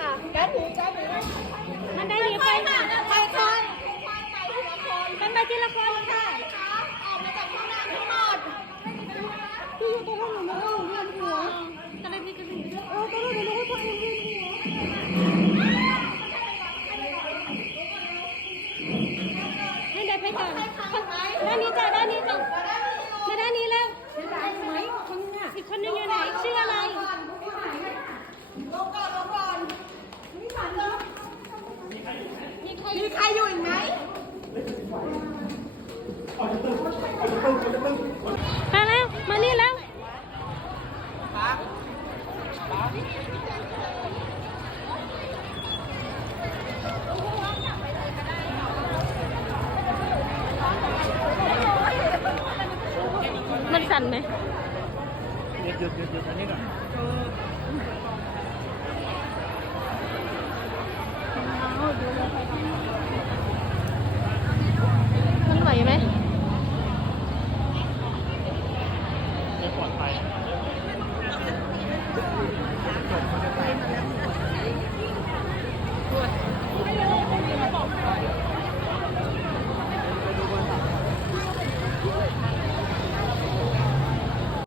ค่ะด้านนี้มันได้หนีไปค่ะไปคนเป็นไปทีละคนค่ะออกมาจากห้องน้ำทั้งหมดพี่อยู่ตรงห้องหนูนะห้องเวียนหัวก็เลยพี่ก็เลยก็เลยรู้ว่าตัวเองเวียนหัวให้เดินไปก่อนด้านนี้จ้ะด้านนี้จ้ะมาด้านนี้แล้วอีกคนนึงอยู่ไหนชื่ออะไรลงก่อนมีใครอยู่อีกไหมมาแล้วมานี่แล้วมันสั่นไหมหยุดอันนี้ก่อน